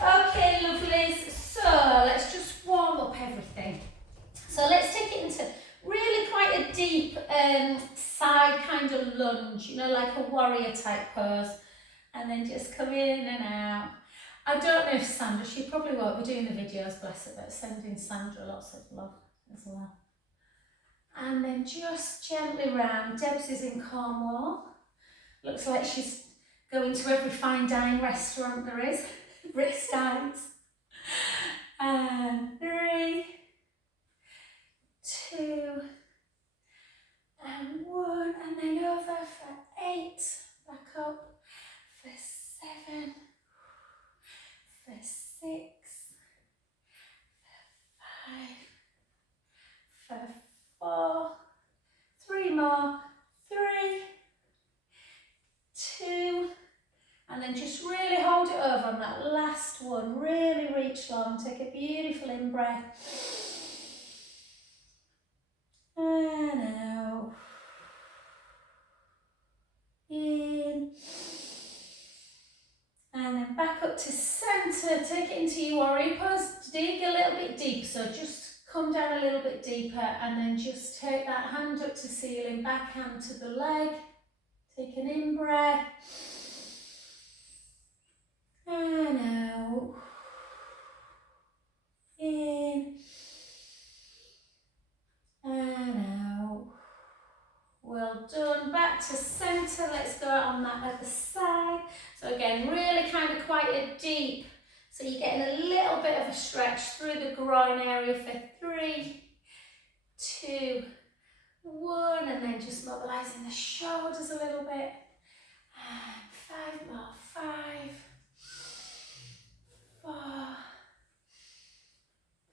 Okay, lovelies, so let's just warm up everything. So let's take it into really quite a deep side kind of lunge, you know, like a warrior type pose. And then just come in and out. I don't know if Sandra, she probably won't be doing the videos, bless her, but sending Sandra lots of love as well. And then just gently round. Debs is in Cornwall. Looks like she's going to every fine dining restaurant there is. Rick Steins. And 3, 2, and 1. And then over for 8. Back up for 7. For 6. For 4, 3 more, 3, 2, and then just really hold it over on that last one. Really reach long. Take a beautiful in breath. And out. In. And then back up to centre. Take it into your warrior pose. Dig a little bit deeper. So just come down a little bit deeper and then just take that hand up to ceiling, back hand to the leg. Take an in breath. And out. In. And out. Well done. Back to centre. Let's go on that other side. So again, really kind of quite a deep. So you're getting a little bit of a stretch through the groin area for 3, 2, 1. And then just mobilising the shoulders a little bit. And 5 more. 5, 4,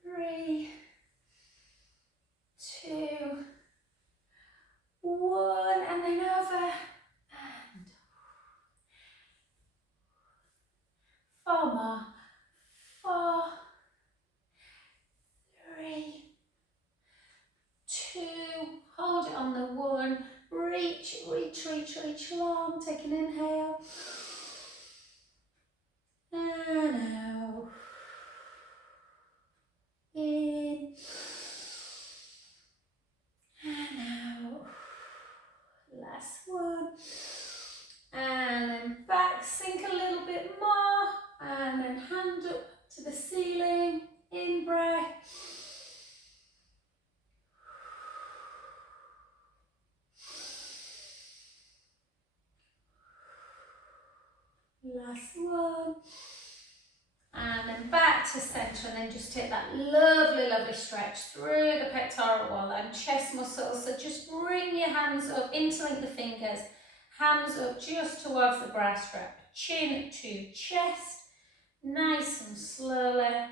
3, 2, 1, and then over, and 4 more, 4, 3, 2, hold it on the 1, reach, reach, reach, reach long, take an inhale, and out, in, and out, last one, and then back, sink a little bit more, and then hand up to the ceiling, in breath, last one, and then back to centre, and then just take that lovely, lovely stretch through the pectoral wall and chest muscles. So just bring your hands up, interlink the fingers, hands up just towards the bra strap, chin to chest, nice and slowly.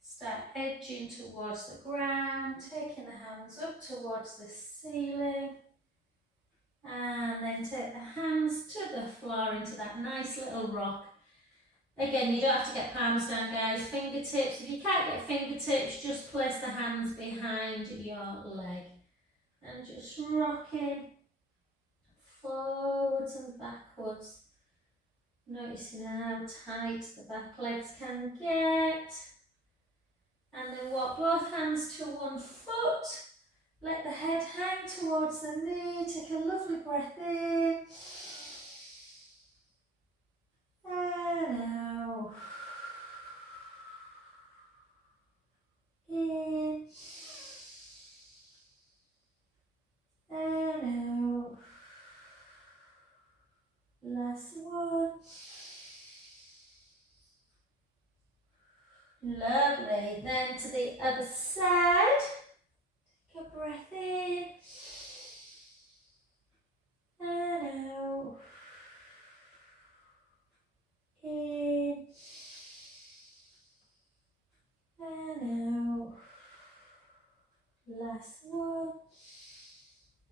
Start edging towards the ground, taking the hands up towards the ceiling. And then take the hands to the floor into that nice little rock. Again, you don't have to get palms down, guys. Fingertips. If you can't get fingertips, just place the hands behind your leg. And just rocking forwards and backwards. Noticing how tight the back legs can get. And then walk both hands to one foot. Let the head hang towards the knee. Take a lovely breath in. And out. In. And out. Last one. Lovely. Then to the other side. Take a breath in. And out. In. And out. Last one.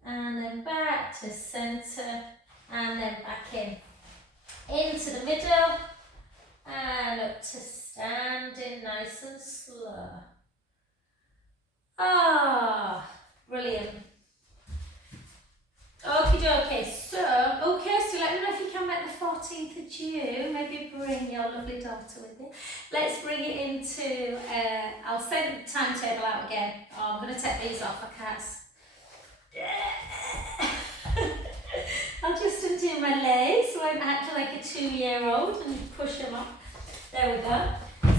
And then back to centre. And then back in. Into the middle. And up to standing nice and slow. Ah, brilliant. Okie dokie, so let me know if you can make the 40 14th of June. Maybe bring your lovely daughter with you. Let's bring it into, I'll send the timetable out again. Oh, I'm going to take these off, I can't. I'll just undo my legs so I don't act like a 2-year-old and push them up. There we go.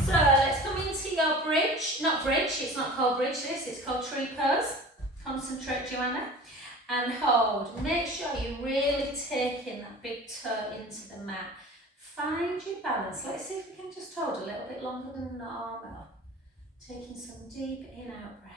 So let's come into your bridge. Not bridge, it's not called bridge this, it's called tree pose. Concentrate, Joanna. And hold. Make sure you're really taking that big toe into the mat. Find your balance. Let's see if we can just hold a little bit longer than normal. Taking some deep in-out breaths.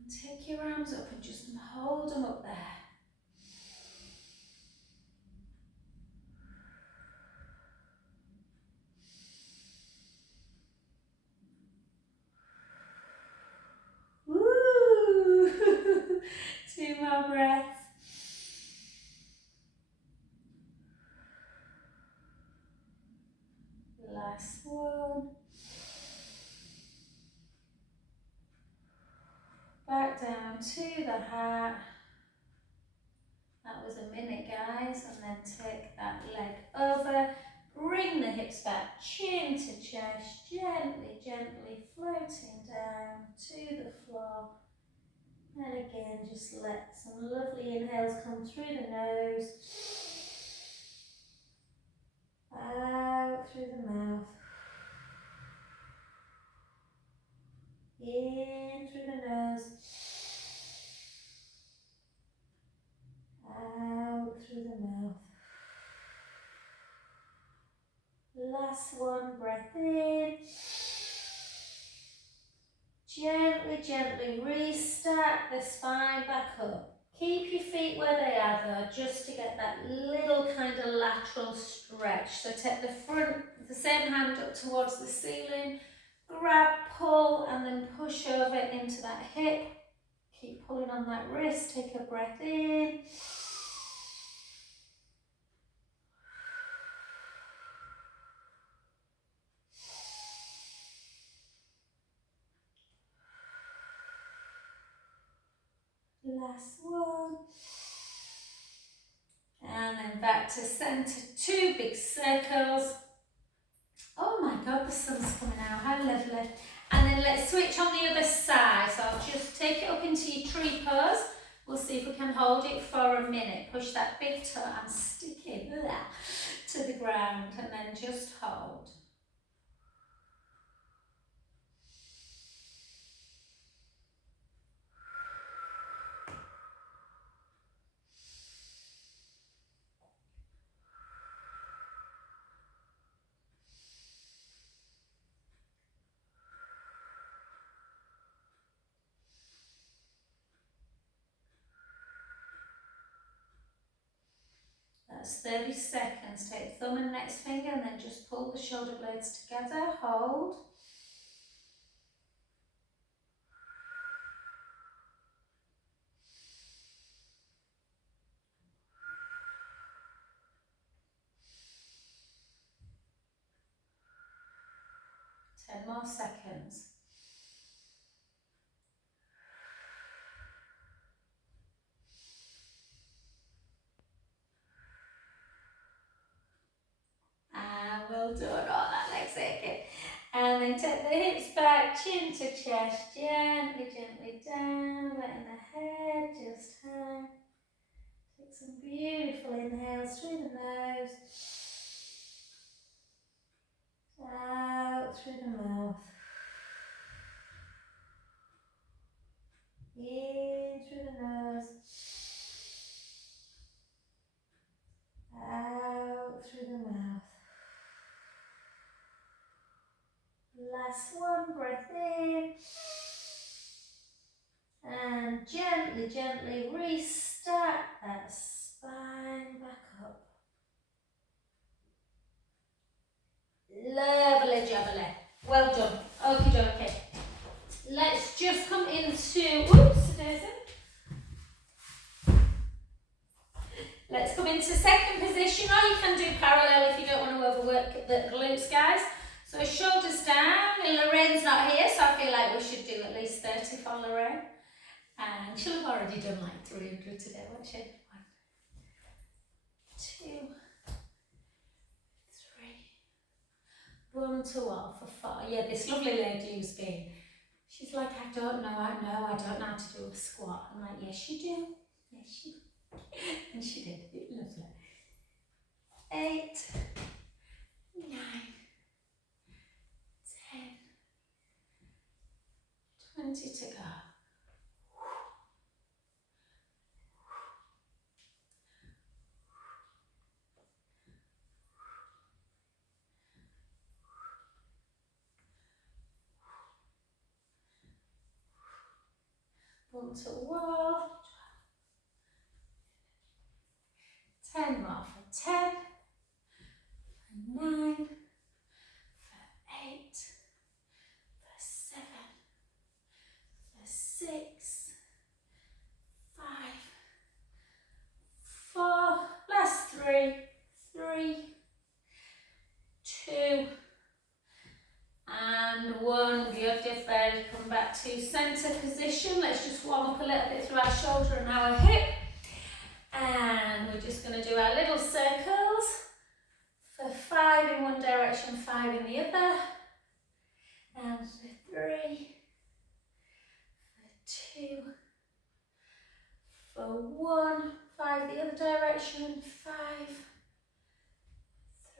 And take your arms up and just hold them up there. Woo! 2 more breaths. Last one. Back down to the heart. That was a minute, guys. And then take that leg over. Bring the hips back, chin to chest, gently, gently floating down to the floor. And again, just let some lovely inhales come through the nose. Out through the mouth. In through the nose. Out through the mouth. Last one, breath in. Gently, gently restart the spine back up. Keep your feet where they are though, just to get that little kind of lateral stretch. So take the same hand up towards the ceiling, grab, pull, and then push over into that hip. Keep pulling on that wrist, take a breath in. Last one. And then back to centre, 2 big circles. Oh my God, the sun's coming out, how lovely. And then let's switch on the other side. So I'll just take it up into your tree pose. We'll see if we can hold it for a minute. Push that big toe and stick it to the ground and then just hold. That's 30 seconds. Take thumb and index finger and then just pull the shoulder blades together. Hold. Ten more seconds. And well done. Oh, that looks okay. And then take the hips back, chin to chest, gently, gently down, letting the head just hang. Take some beautiful inhales through the nose, out through the mouth, in through the nose, out through the mouth. Last one, breath in. And gently, gently restart that spine back up. Lovely jubbly. Well done. Okie dokie. Let's just come into Let's come into second position, or you can do parallel if you don't want to overwork the glutes, guys. So shoulders down, and Lorraine's not here, so I feel like we should do at least 30 for Lorraine. And she'll have already done like 300 today, won't she? 1, 2, 3. Bum to wall for 4. Yeah, this lovely lady who's been, she's like, I don't know how to do a squat. I'm like, yes you do, yes you do. And she did, lovely. 8, 9, 10, 20 to go. Bum to wall. 10 more for 10. For 9. For 8. For 7. For 6. 5. 4. Last 3. 3. 2. And 1. Beautiful. Come back to centre position. Let's just warm up a little bit through our shoulder and our hip. And we're just going to do our little circles for 5 in one direction, 5 in the other. And for 3. For 2. For 1. 5 the other direction. 5.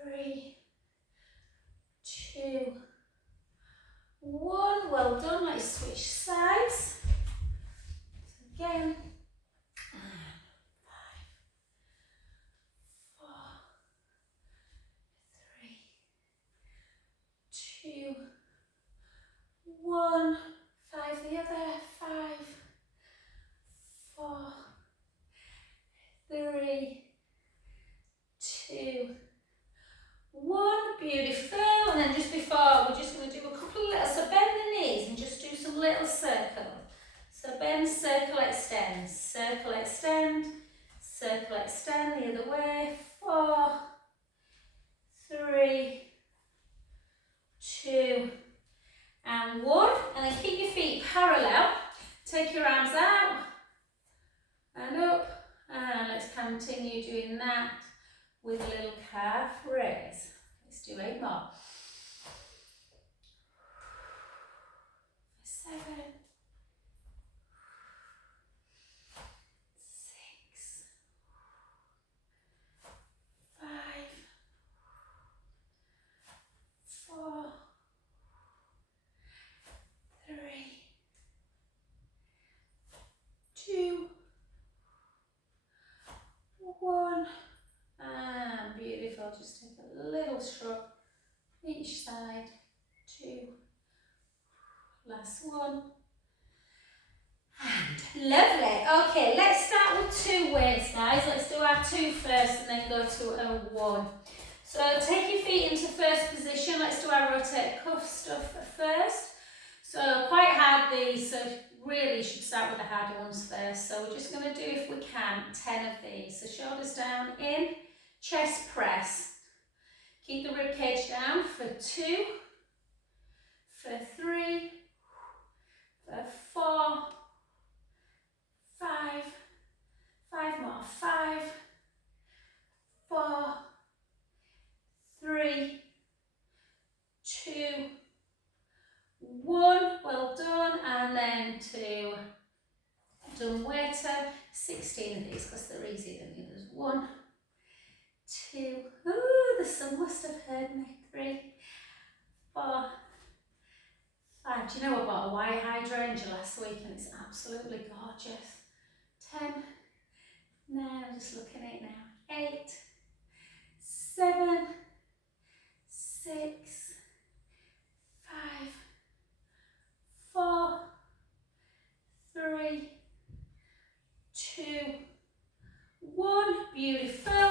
3. 2. 1. Well done. Let's switch sides. So again. 2, 1, 5 the other, 5, 4, 3, 2, 1, beautiful. And then just before, we're just going to do a couple of little, so bend the knees and just do some little circles. So bend, circle, extend, circle, extend, circle, extend, the other way, 4, 3, 2, and 1, and then keep your feet parallel. Take your arms out and up, and let's continue doing that with a little calf raise. Let's do 8 more. 7, 6, 5, 4, 3, 2, 1, and beautiful. Just take a little shrug each side. 2, last 1, and lovely. Okay, let's start with 2 weights, guys. Let's do our 2 first and then go to a 1. So take your feet into first position. Let's do our rotated cuff stuff first. So quite hard these, so really you should start with the harder ones first. So we're just going to do, if we can, 10 of these. So shoulders down, in, chest press. Keep the rib cage down for 2, for 3, for 4, 5, 5 more, 5, 4, 3, 2, 1, well done, and then 2, done waiter, 16 of these because they're easier than the others, 1, 2, ooh, the sun must have heard me, 3, 4, 5, do you know I bought a white hydrangea last week and it's absolutely gorgeous, 10, 9, I'm just looking at it now, 8, 7, 6, 5, 4, 3, 2, 1, beautiful,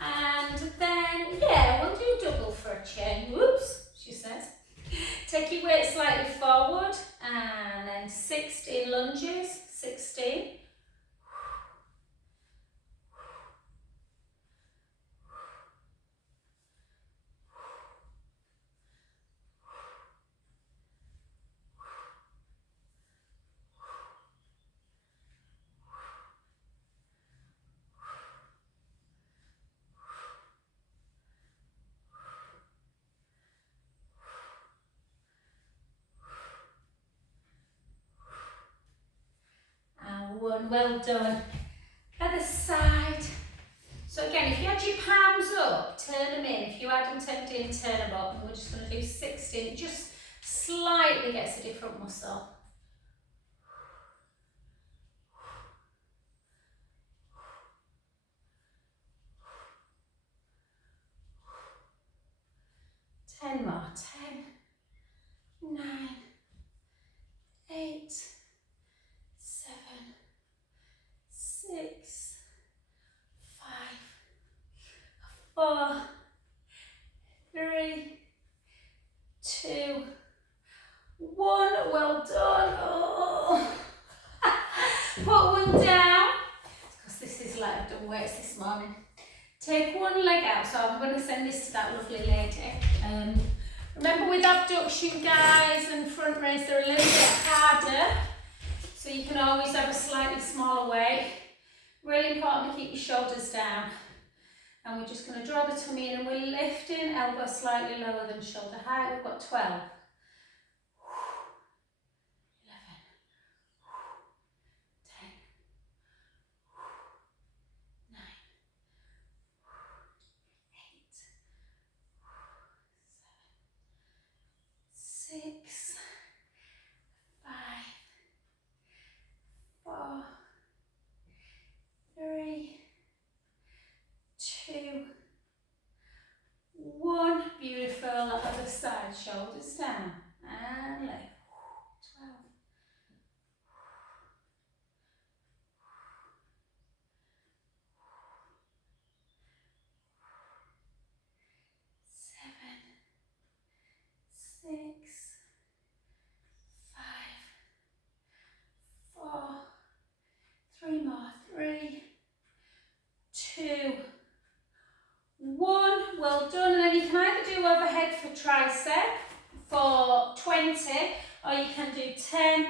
and then, yeah, we'll do double for a change, whoops, she says. Take your weight slightly forward, and then 16 lunges, 16, well done. Other side. So again, if you had your palms up, turn them in. If you had them tucked in, turn them up. And we're just going to do 16. Just slightly gets a different muscle. Ten more. 10, 9, 8, 7, 6, 5, 4, 3, 2, 1. Well done. Oh. Put one down, because this is like I've done weights this morning. Take one leg out, so I'm going to send this to that lovely lady. Remember with abduction, guys, and front raise, they're a little bit harder, so you can always have a slightly smaller weight. Really important to keep your shoulders down. And we're just going to draw the tummy in, and we're lifting, elbow slightly lower than shoulder height. We've got 12, 11, 10, 9, 8, 7, 6, 5, 4, 3, 2, 1. Beautiful. Other side, shoulders down and lift. 12, 7, 6, 5, 4, 3 more. 3, 2, 1. Well done. And then you can either do overhead for tricep for 20, or you can do 10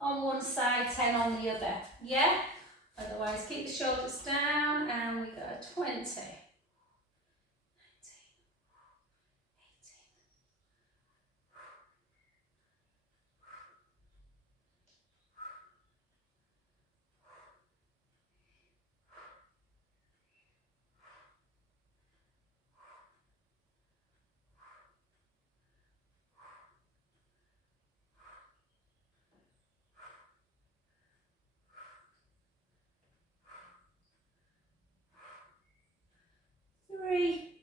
on one side, 10 on the other. Yeah? Otherwise, keep the shoulders down, and we go 20, 19, 18, 3,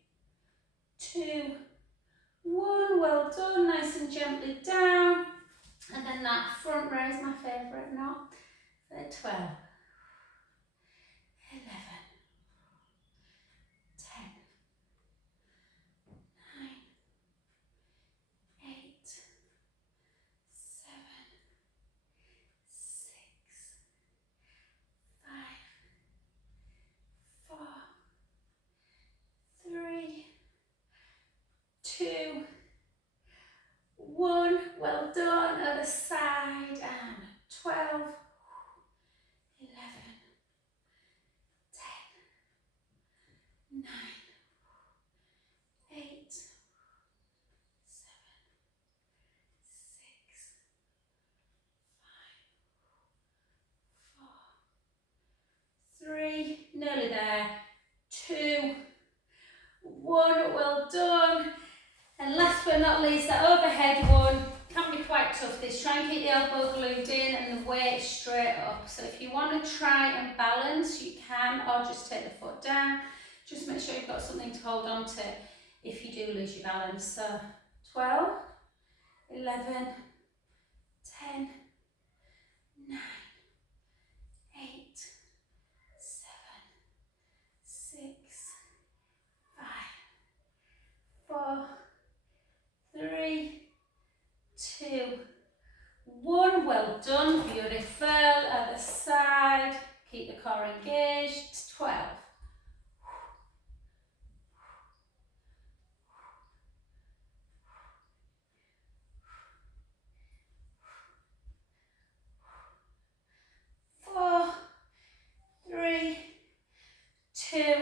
2, 1. Well done. Nice and gently down. And then that front raise, my favourite knot. 12, 11, 10, 9, 8, 7, 6, 5, 4, 3, 2, 1. Well done. Other side, and 12, 11, 10, 9, 8, 7, 6, 5, 4, 3, nearly there, 2, 1. Well done. And last but not least, the overhead one can be quite tough. This, try and keep the elbow glued in and the weight straight up. So if you want to try and balance, you can, or just take the foot down. Just make sure you've got something to hold on to if you do lose your balance. So 12, 11, 10, 9, 8, 7, 6, 5, 4, 3, 2, 1. Well done. Beautiful. Other side. Keep the core engaged. 12. 4, 3, 2,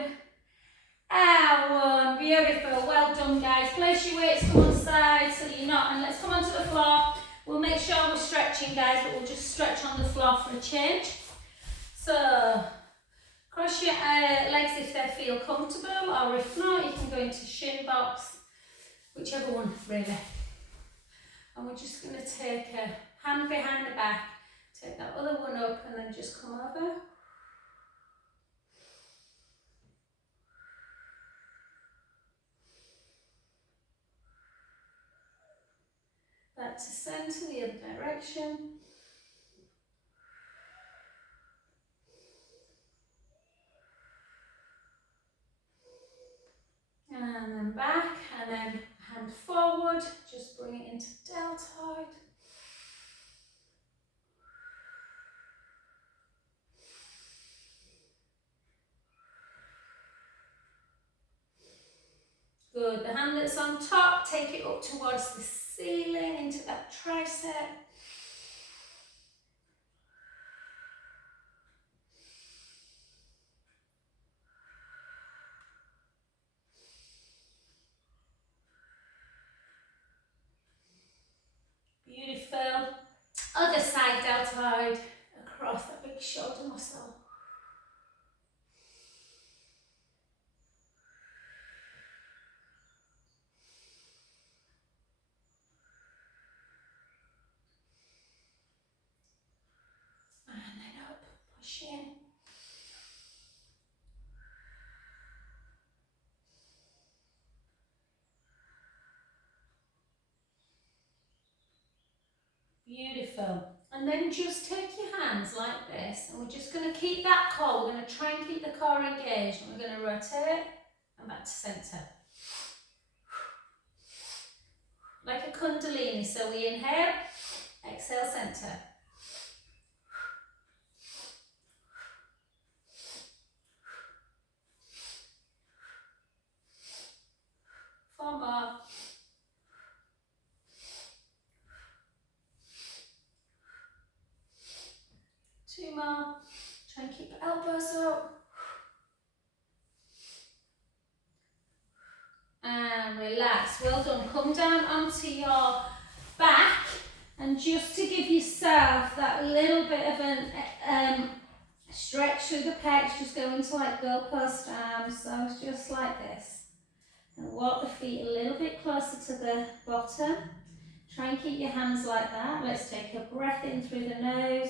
and 1. Beautiful. Well done, guys. Place your weights to one side so that you're not, and let's come onto the floor. We'll make sure we're stretching, guys, but we'll just stretch on the floor for a change. So, cross your legs if they feel comfortable, or if not, you can go into shin box, whichever one really. And we're just going to take a hand behind the back, take that other one up, and then just come over. Back to centre, the other direction. And then back, and then hand forward, just bring it into deltoid. Good, the hand that's on top, take it up towards the ceiling, into that tricep. Beautiful. Other side deltoid, across that big shoulder muscle. And then up, push in. Beautiful. And then just take your hands like this, and we're just going to keep that core. We're going to try and keep the core engaged, and we're going to rotate and back to centre. Like a kundalini. So we inhale, exhale, centre. Four more. Two more. Try and keep the elbows up. And relax. Well done. Come down onto your back, and just to give yourself that little bit of an stretch through the pecs, just go into like goalpost arms. So it's just like this. And walk the feet a little bit closer to the bottom. Try and keep your hands like that. Let's take a breath in through the nose.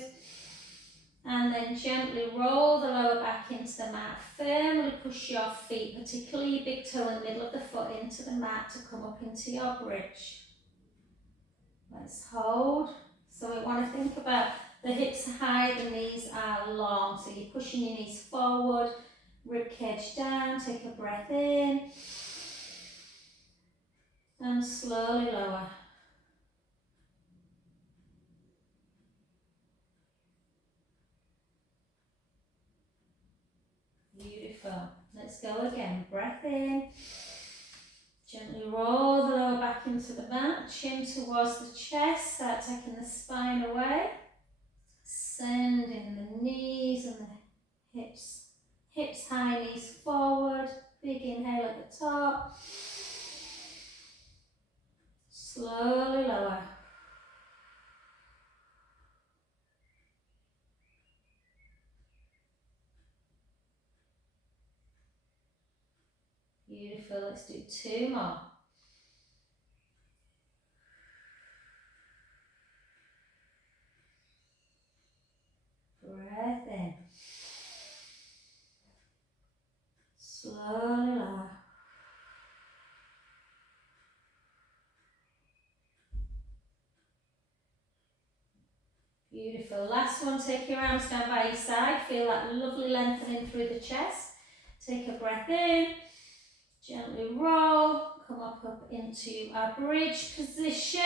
And then gently roll the lower back into the mat. Firmly push your feet, particularly your big toe in the middle of the foot, into the mat to come up into your bridge. Let's hold. So we want to think about the hips are high, the knees are long. So you're pushing your knees forward, rib cage down, take a breath in. And slowly lower. Beautiful. Let's go again. Breath in. Gently roll the lower back into the mat. Chin towards the chest. Start taking the spine away. Sending the knees and the hips. Hips high, knees forward. Big inhale at the top. Slowly lower. Beautiful. Let's do two more. Breath in. Slowly lower. Beautiful. Last one, take your arms down by your side. Feel that lovely lengthening through the chest. Take a breath in. Gently roll. Come up into our bridge position.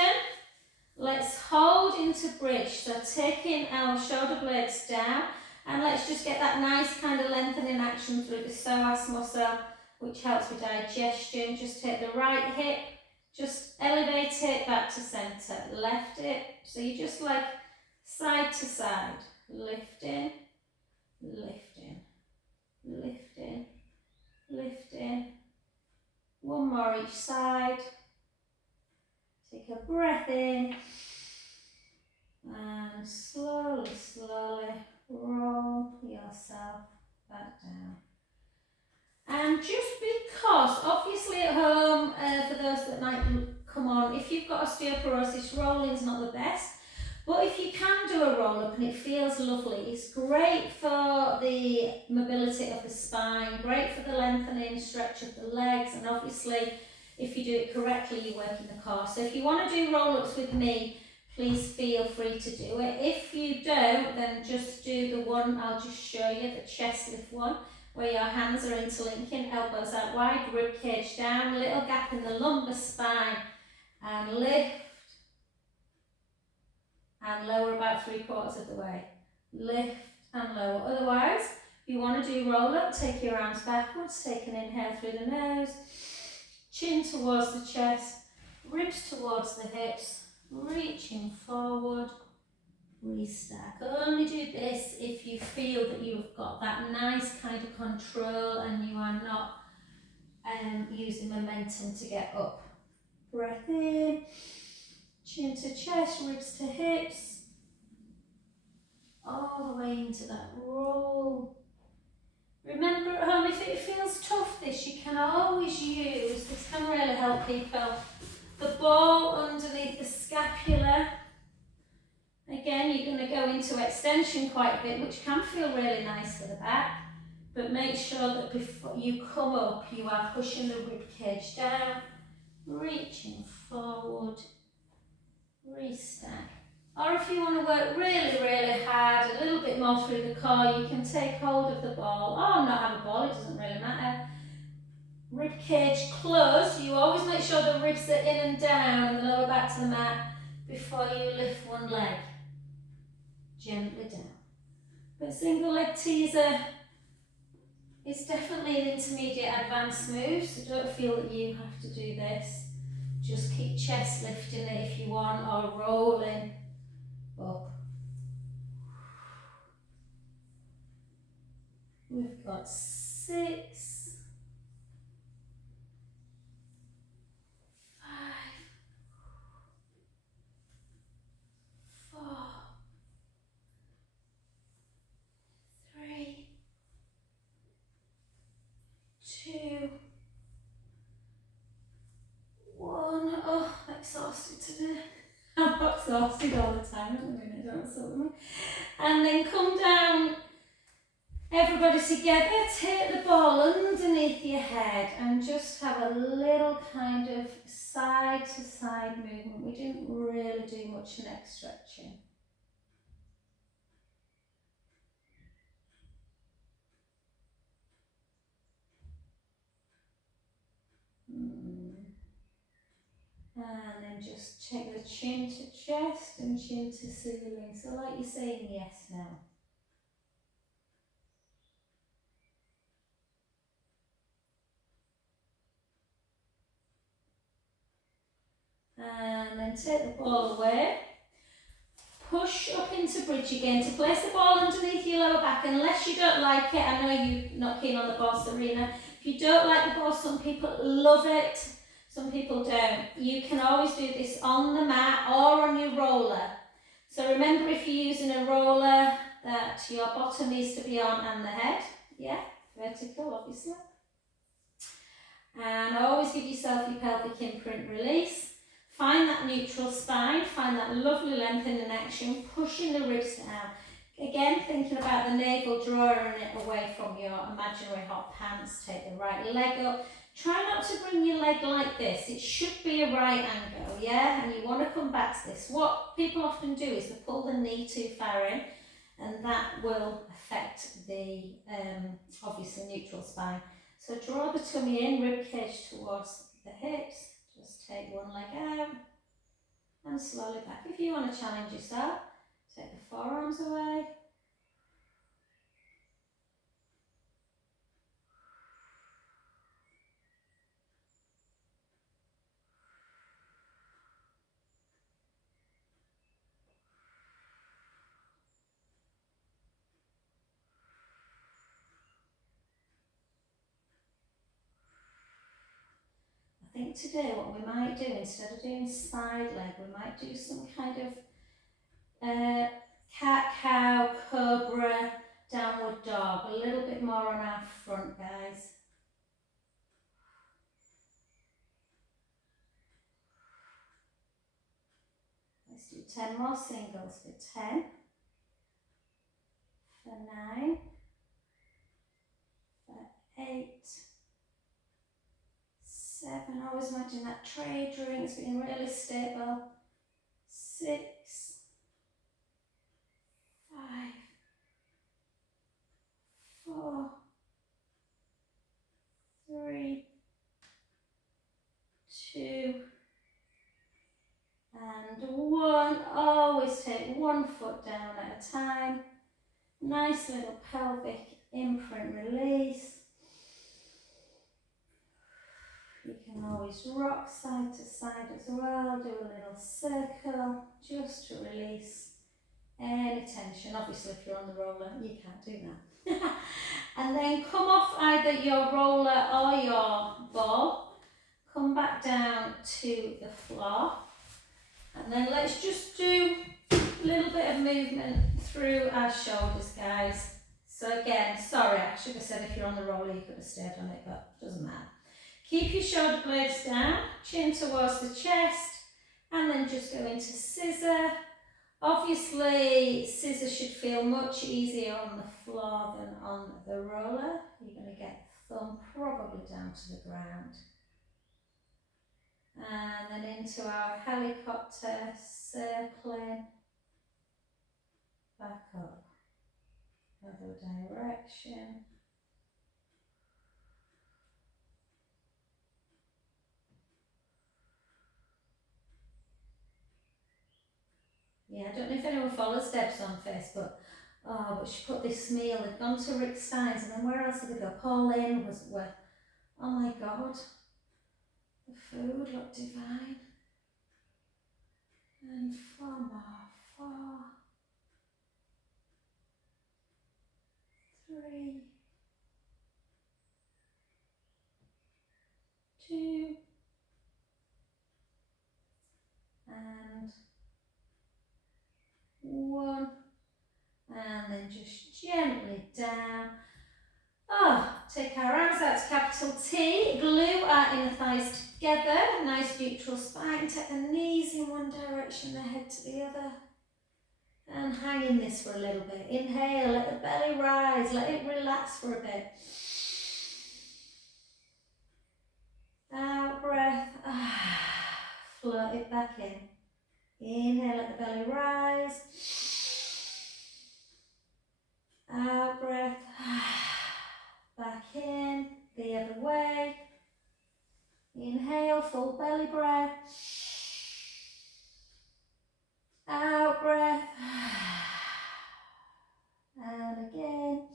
Let's hold into bridge. So taking our shoulder blades down, and let's just get that nice kind of lengthening action through the psoas muscle, which helps with digestion. Just take the right hip, just elevate it back to centre. Left hip. So you just like side to side, lifting, lifting, lifting, lifting. One more each side. Take a breath in and slowly, slowly roll yourself back down. And just because, obviously at home, for those that might come on, if you've got osteoporosis, rolling's not the best. But if you can do a roll up and it feels lovely, it's great for the mobility of the spine, great for the lengthening, stretch of the legs, and obviously if you do it correctly, you're working the core. So if you want to do roll ups with me, please feel free to do it. If you don't, then just do the one I'll just show you, the chest lift one, where your hands are interlinking, elbows out wide, rib cage down, little gap in the lumbar spine, and lift and lower about 3/4 of the way. Lift and lower. Otherwise, if you want to do roll up, take your arms backwards, take an inhale through the nose, chin towards the chest, ribs towards the hips, reaching forward, restack. Only do this if you feel that you've got that nice kind of control and you are not using momentum to get up. Breath in, chin to chest, ribs to hips, all the way into that roll. Remember at home, if it feels tough this, you can always use, this can really help people, the ball underneath the scapula. Again, you're going to go into extension quite a bit, which can feel really nice for the back, but make sure that before you come up, you are pushing the rib cage down, reaching forward, restack. Or if you want to work really, really hard, a little bit more through the core, you can take hold of the ball, or not have a ball, it doesn't really matter. Rib cage closed, you always make sure the ribs are in and down and the lower back to the mat before you lift one leg. Gently down. But single leg teaser is definitely an intermediate advanced move, so don't feel that you have to do this. Just keep chest lifting it if you want, or rolling up. We've got 6, 5, 4, 3, 2, 1. Oh, exhausted today. I'm exhausted all the time at the minute, don't sort me. And then come down, everybody together, take the ball underneath your head and just have a little kind of side to side movement. We didn't really do much neck stretching. And then just take the chin to chest and chin to ceiling. So like you're saying yes now. And then take the ball away. Push up into bridge again to place the ball underneath your lower back, unless you don't like it. I know you're not keen on the ball, Serena. If you don't like the ball, some people love it, some people don't. You can always do this on the mat or on your roller. So remember, if you're using a roller, that your bottom needs to be on and the head, yeah, vertical obviously. And always give yourself your pelvic imprint release. Find that neutral spine, find that lovely length in the action, pushing the ribs down. Again, thinking about the navel, drawing it away from your imaginary hot pants. Take the right leg up. Try not to bring your leg like this. It should be a right angle, yeah? And you want to come back to this. What people often do is they pull the knee too far in, and that will affect the, obviously, neutral spine. So draw the tummy in, rib cage towards the hips. Just take one leg out and slowly back. If you want to challenge yourself, take the forearms away. I think today what we might do, instead of doing side leg, we might do some kind of cat, cow, cobra, downward dog. A little bit more on our front, guys. Let's do 10 more singles for 10, for 9, for 8, 7. Always imagine that tray of drinks being really stable. 6, 5, 4, 3, 2, and 1. Always take one foot down at a time. Nice little pelvic imprint release. You can always rock side to side as well. Do a little circle just to release any tension. Obviously, if you're on the roller, you can't do that. And then come off either your roller or your ball. Come back down to the floor. And then let's just do a little bit of movement through our shoulders, guys. So again, sorry, I should have said if you're on the roller, you could have stayed on it, but it doesn't matter. Keep your shoulder blades down, chin towards the chest, and then just go into scissor. Obviously, scissor should feel much easier on the floor than on the roller. You're going to get the thumb probably down to the ground. And then into our helicopter, circling, back up, other direction. Yeah, I don't know if anyone follows Deb's on Facebook. Oh, but she put this meal, they'd gone to Rick Stein's, and then where else did they go? Pauline was where, oh my God, the food looked divine. And 4 more, 4, 3, 2, and 1, and then just gently down. Oh, take our arms out to capital T, glue our inner thighs together, nice neutral spine, take the knees in one direction, the head to the other, and hang in this for a little bit. Inhale, let the belly rise, let it relax for a bit. Out breath, float it back in. Inhale, let the belly rise. Out breath, back in, the other way. Inhale, full belly breath. Out breath. And again.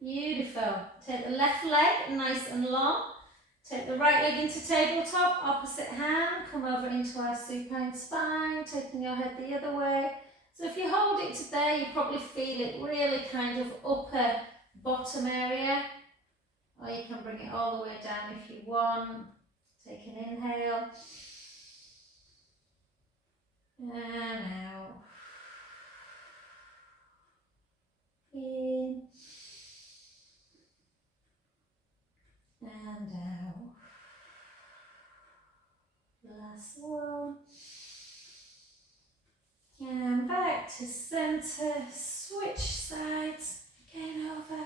Beautiful. Take the left leg nice and long. Take the right leg into tabletop, opposite hand. Come over into our supine spine, taking your head the other way. So if you hold it to there, you probably feel it really kind of upper bottom area. Or you can bring it all the way down if you want. Take an inhale. And out. In. And out. Last one. And back to center. Switch sides. Again over.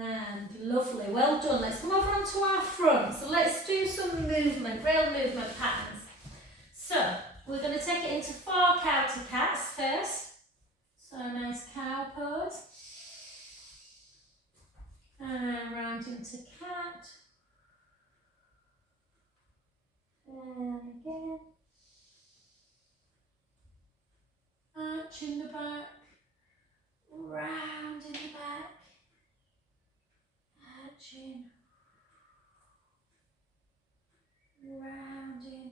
And lovely, well done. Let's come over onto our front. So let's do some movement, real movement patterns. So we're going to take it into 4 cow to cats first. So a nice cow pose. And round into cat. And again. Arch in the back. Round in the back. Arching. Rounding.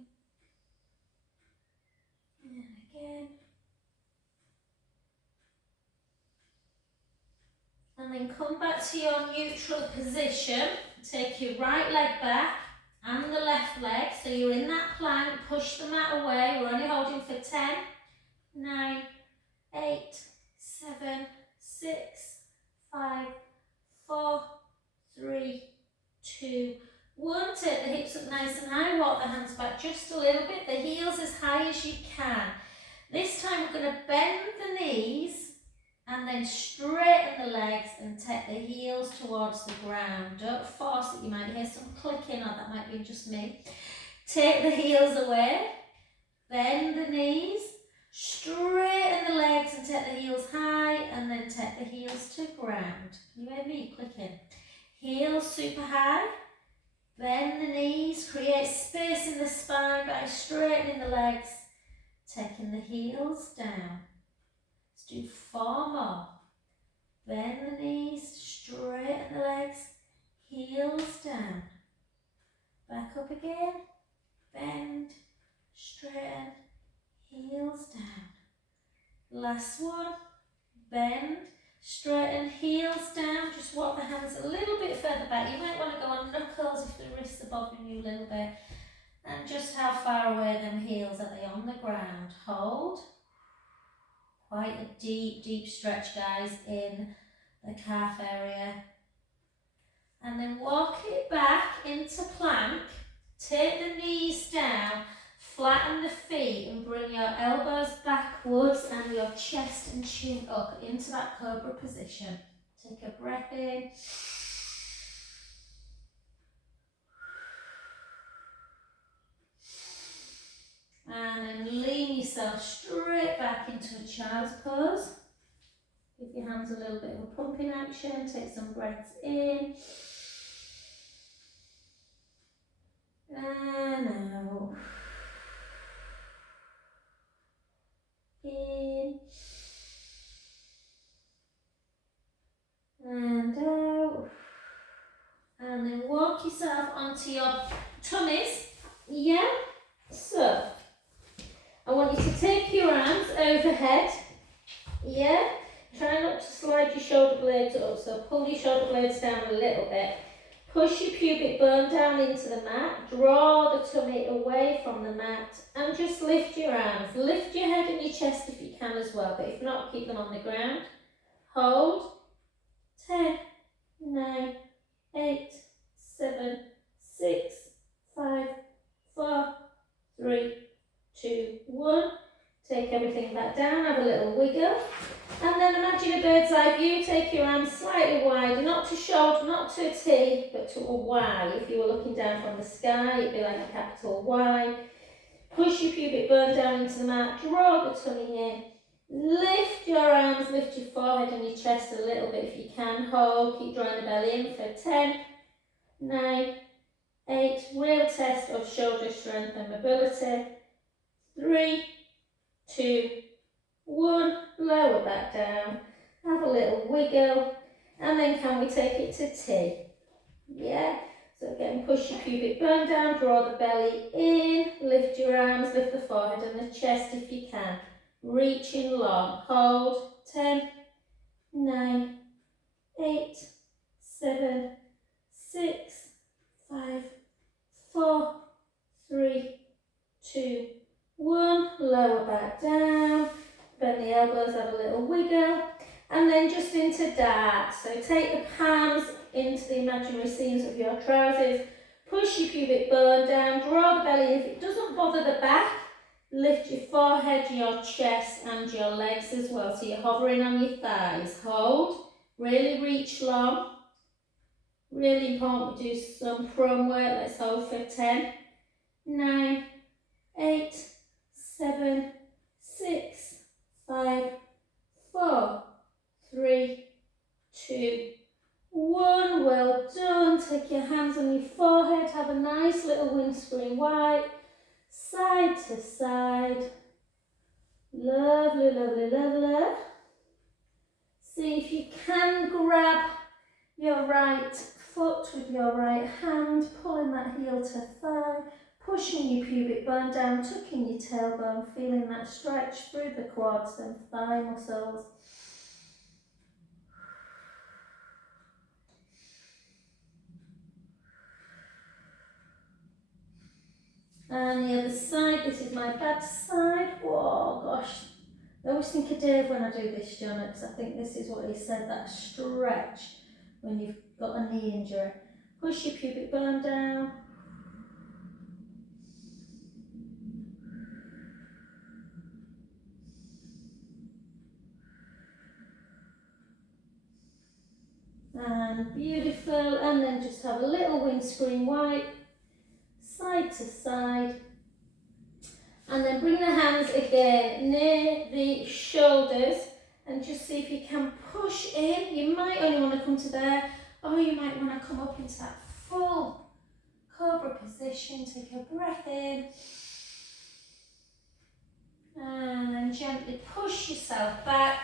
And then come back to your neutral position. Take your right leg back and the left leg. So you're in that plank. Push the mat away. We're only holding for 10, 9, 8, 7, 6, 5, 4, 3, 2, 1. Take the hips up nice and high. Walk the hands back just a little bit. The heels as high as you can. This time we're going to bend the knees and then straighten the legs and take the heels towards the ground. Don't force it. You might hear some clicking, or that might be just me. Take the heels away. Bend the knees. Straighten the legs and take the heels high, and then take the heels to ground. You hear me clicking? Heels super high. Bend the knees. Create space in the spine by straightening the legs. Taking the heels down. Let's do 4 more. Bend the knees, straighten the legs, heels down. Back up again. Bend, straighten, heels down. Last one. Bend, straighten, heels down. Just walk the hands a little bit further back. You might want to go on knuckles if the wrists are bothering you a little bit. And just how far away them heels are they on the ground? Hold. Quite a deep, deep stretch, guys, in the calf area. And then walk it back into plank. Take the knees down, flatten the feet and bring your elbows backwards and your chest and chin up into that cobra position. Take a breath in. And then lean yourself straight back into a child's pose. Give your hands a little bit of a pumping action. Take some breaths in. And out. In. And out. And then walk yourself onto your tummies. Yeah? So, I want you to take your arms overhead. Yeah? Try not to slide your shoulder blades up, so pull your shoulder blades down a little bit. Push your pubic bone down into the mat. Draw the tummy away from the mat and just lift your arms. Lift your head and your chest if you can as well, but if not, keep them on the ground. Hold. 10, 9, 8, 7, 6, 5, 4, 3, 2, 1. Take everything back down, have a little wiggle. And then imagine a bird's eye view. Take your arms slightly wider, not to shoulder, not to a T, but to a Y. If you were looking down from the sky, it'd be like a capital Y. Push your pubic bone down into the mat, draw the tummy in. Lift your arms, lift your forehead and your chest a little bit if you can. Hold, keep drawing the belly in for 10, 9, 8. Real test of shoulder strength and mobility. 3, 2, 1. Lower back down. Have a little wiggle. And then can we take it to T? Yeah. So again, push your pubic bone down, draw the belly in, lift your arms, lift the forehead and the chest if you can. Reaching long. Hold. 10, 9, 8, 7, 6, 5, 4, 3, 2, 1. Lower back down. Bend the elbows, have a little wiggle. And then just into dart. So take the palms into the imaginary seams of your trousers. Push your pubic bone down, draw the belly in. If it doesn't bother the back, lift your forehead, your chest and your legs as well. So you're hovering on your thighs. Hold. Really reach long. Really important we do some prone work. Let's hold for 10, 9, 8, 7, 6, 5, 4, 3, 2, 1. Well done. Take your hands on your forehead. Have a nice little windscreen wipe. Side to side. Lovely, lovely, lovely. See if you can grab your right foot with your right hand, pulling that heel to thigh, pushing your pubic bone down, tucking your tailbone, feeling that stretch through the quads and thigh muscles. And the other side, this is my bad side. Oh gosh, I always think of Dave when I do this, Jonah, because I think this is what he said, that stretch when you've got a knee injury. Push your pubic bone down. And beautiful, and then just have a little windscreen wipe, side to side. And then bring the hands again near the shoulders and just see if you can push in. You might only want to come to there, or you might want to come up into that full cobra position. Take a breath in. And then gently push yourself back.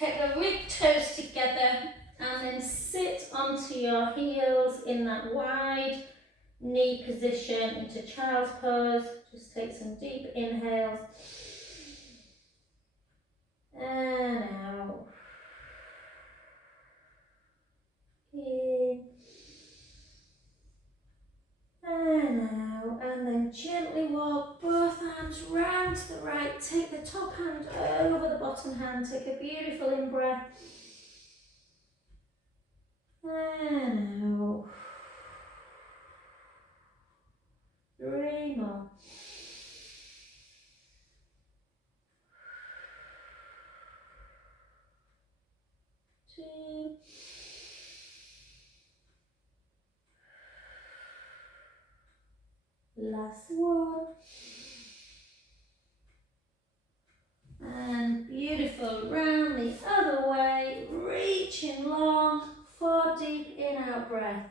Get the rib toes together and then sit onto your heels in that wide knee position into child's pose. Just take some deep inhales. And out. In. And out. And then gently walk both arms round to the right. Take the top hand over the bottom hand. Take a beautiful in-breath. And out. 3 more. Two. Last one. And beautiful, round the other way, reaching long, 4 deep in-out breaths.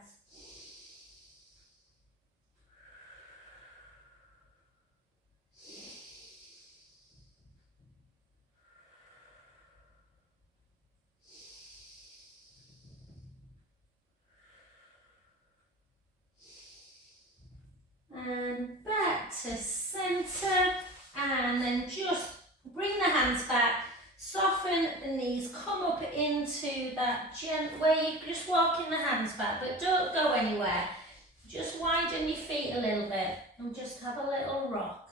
And back to centre, and then just bring the hands back, soften the knees, come up into that where you just walking the hands back, but don't go anywhere. Just widen your feet a little bit and just have a little rock.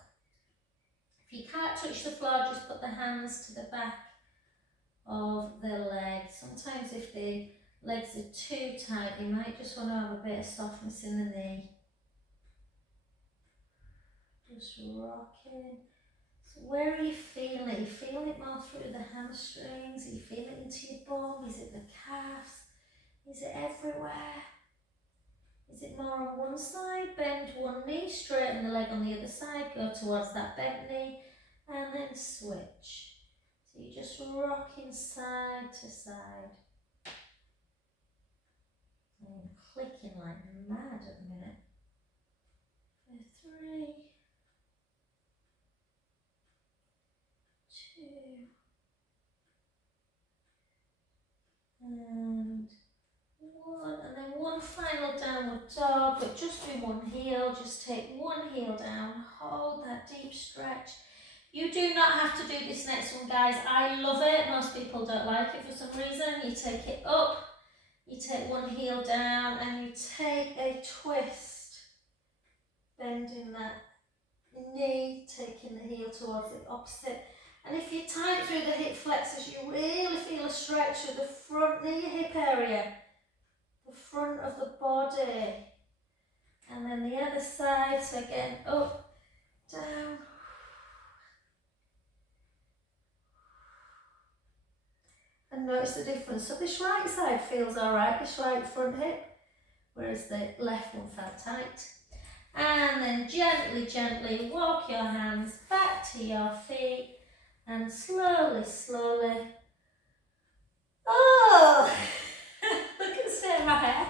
If you can't touch the floor, just put the hands to the back of the legs. Sometimes if the legs are too tight, you might just want to have a bit of softness in the knee. Just rocking. So where are you feeling it? Are you feeling it more through the hamstrings? Are you feeling it into your bum? Is it the calves? Is it everywhere? Is it more on one side? Bend one knee, straighten the leg on the other side, go towards that bent knee, and then switch. So you're just rocking side to side. I'm clicking like mad at the minute. For 3, 2, and 1, and then one final downward dog, but just do one heel, just take one heel down, hold that deep stretch. You do not have to do this next one, guys. I love it. Most people don't like it for some reason. You take it up, you take one heel down, and you take a twist, bending that knee, taking the heel towards the opposite. And if you tight through the hip flexors, you really feel a stretch through the front near your hip area, the front of the body. And then the other side, so again, up, down. And notice the difference. So this right side feels all right, this right front hip, whereas the left one felt tight. And then gently, gently walk your hands back to your feet and slowly, slowly. Oh, look at Sarah.